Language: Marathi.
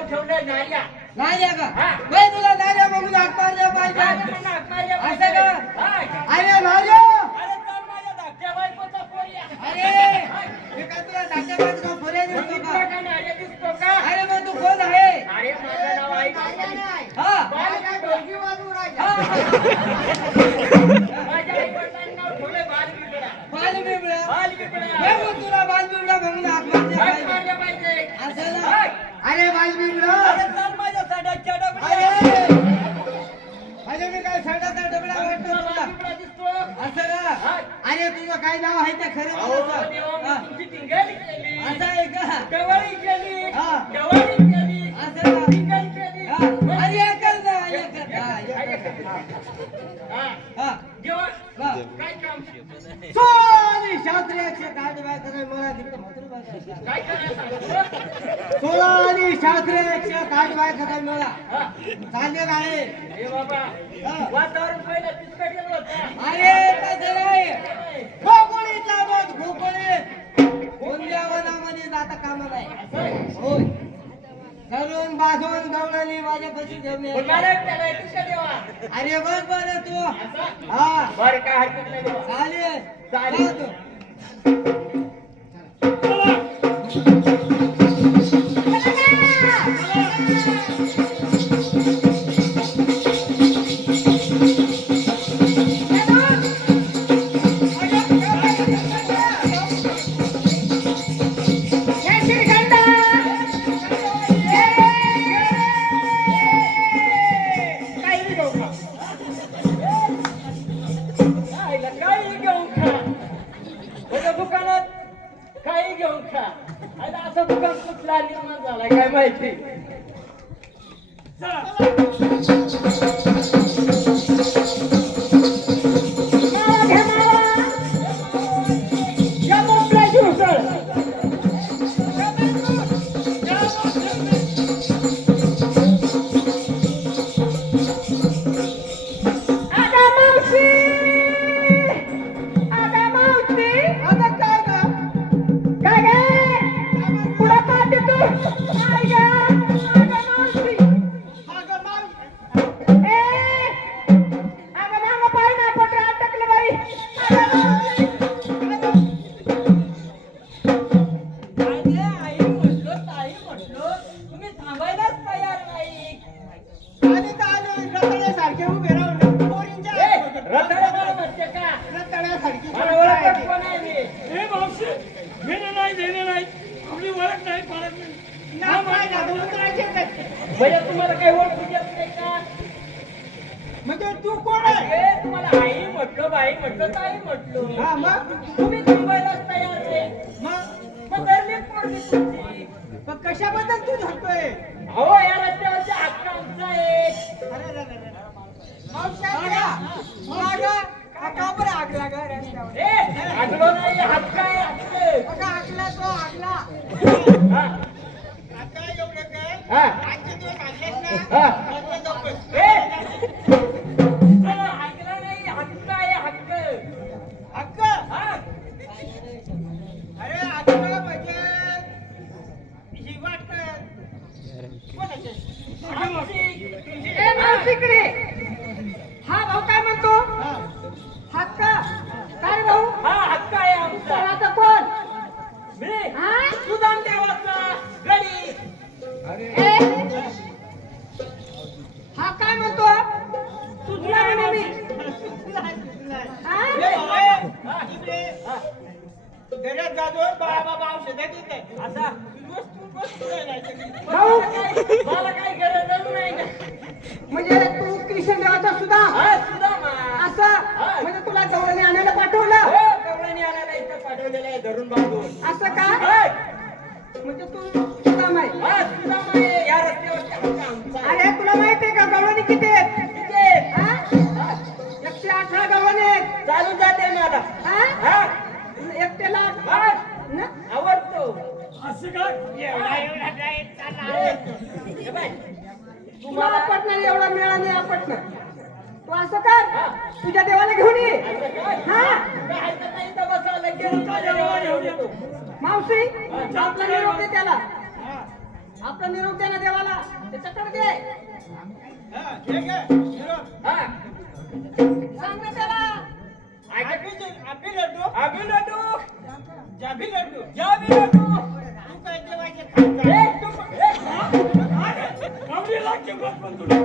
नाव ठेवलंय नार्या. नार्या का? हा. बाई तुला नार्या बघून हाक मारल्या पाहिजे. असं का? अरे नार्या, अरे चल माझ्या धाकट्या बायकोचा पोरी. अरे मी काय तुला धाकट्या बायकोचा पोऱ्या दिसतो बघितलं का? का नार्या दिसतो का? अरे मग तू कोण आहे? अरे माझं नाव आहे हा डोंगी वाजवून राहिला. हा. माझ्या आईवडिलांनी नाव ठेवलंय बालबिबड्या. बालबिबड्या. बालबिबड्या. हे मग तुला बालबिबड्या बघून हाक मारल्या हाक पाहिजे. मारल्या पाहिजे. असं ना? अरे बालबिबड्या, अरे चल माझ्या साड्याच्या डबड्या. अरे अरे मी काय साडाचा डबडा वाटतो तुला तुला? बालबिबड्या दिसतो. असं ना? अरे तुझं काय नाव आहे ते खरं अहो, मला देवा, मी सांग. तुमची टिंगल केली. हा. असं आहे का? डवळी केली. हा. डवळी केली. असं ना? टिंगल केली. हा. अरे एकच ना, एकच. हा, एकच. हा. हा. जेव्हा हा. काय काम सोळानी शास्त्रीयचे काढ बाय कराय मला तिकडे म्हातारी बाय करायला. काय करायला सांगितलं? सोळानी शास्त्रीयचे काढ बाय कराय मला हा. चालेल आहे. हे बाबा हा. वातावरण पहिलं पिचकटलं होतं. अरे कसं नाही, गोकुळीत लावत गोकुळीत कोणत्या वनामध्ये जाता कामा नाही. असं आहे. होय, घरून बाजून गवळणी माझ्या पशी घेऊन ये. पण मला त्याला एकटं देवा. अरे बघ बरं तू. असं? हा बरं काय हरकत नाही देवा. चालेल चालेल. जा तू. काही घेऊन खा. आईला काही घेऊन खा. माझ्या दुकानात काही घेऊन खा. आईला असं दुकान कुठला निर्माण झालाय काय माहिती. या मोकळ्याची उसळ. आगा मावशी, आगा मावशी. आता काय गं? काय गे? पुढं पाहते तू. काय गे? आगा मावशी. अगं मावशी. ए, आगा मागं पाय ना, पत्र अटकलं बाई. आगा मावशी. अरे आई म्हटलो, ताई म्हटलो, तुम्ही थांबायलाच तयार नाही. आणि तर आले रताळ्यासारखे उभे राहून पोरींच्या ए, हात बघत. रताळ्या मला म्हणते का? रताळ्यासारखी मला ओळखत कोण आहे मी? हे मावशी घेणं नाही देणं नाही आपली ओळख नाही पाळत नाही ना पाय घालून उतरायचे का? म्हणजे तुम्हाला काही ओळखू देत नाही का? म्हणजे तू कोण आहे? अरे, तुम्हाला आई म्हटलं, बाई म्हटलं, ताई म्हटलं. हा मग तुम्ही थांबायलाच तयार नाही. मग धरली पोरगी तुमची. पण कशाबद्दल तू धरतोय? अहो, या रस्त्यावरच्या हक्क आमचा आहे. अरे रे रे रे. मागं का बरं आगला गं रस्त्यावर? ए, हाकलो नाही, हक्क आहे, हक्क. बघा आगला तो आगला. हा, आता एवढं काय? हा, आजचे दिवस आगलेस ना? हा. आगले नकोस. ए, चला, हाकला नाही, हक्क आहे, हक्क. हक्क? हा. अरे आगला म्हणजे ही वाट कोणाची? आमची. ए मावशीकडे. हा भाऊ काय म्हणतो? हा. हक्क. काय भाऊ? हा हक्क आहे आमचा. आता कोण? मी. सुदाम देवाचा गडी. हा काय म्हणतो? सुजला म्हणे मी. घरात जातो बाबा औषध देत आहे. असा वस्तू नाही. भाऊ मला काही गरज नाही ना. म्हणजे तू कृष्ण देवाचा सुद्धा हा सुदामा. असं म्हणजे तुला गवळणी आणायला पाठवलं हो गवळणी आणायला इथं पाठवलेलं आहे धरून बांधून. असं का? होय. म्हणजे तू सुदाम आहे. हा सुदामा आहे. या रस्त्यावरचा हक्क आमचा आहे. अरे तुला माहिती आहे का गवळणी किती आहेत? किती आहे? हा? हा. 118 गवळणी आहेत. चालू जाते मला. हा? हा एकट्याला हा. ना? आवडतो. असं काय हे बाय, तुला तुम्हाला आपटणार एवढा मेळा नाही आपटणार. तू असं कर, हा. तुझ्या देवाला घेऊन ये. असं काय? हा. काय हरकत नाही इथं बसायला. गेलो का जेवायला घेऊन येतो. मावशी आपला निरोप दे त्याला. आपला निरोप दे ना देवाला त्याच्याकडे दे हा, हे घे, निरोप. हा सांग ना त्याला आपली लड्डू अभि लड्डू जाभी लड्डू जाबी लड्डू तू काय देवाचे खायचा ए, तू- ए, रामलीला किंमत पण तुला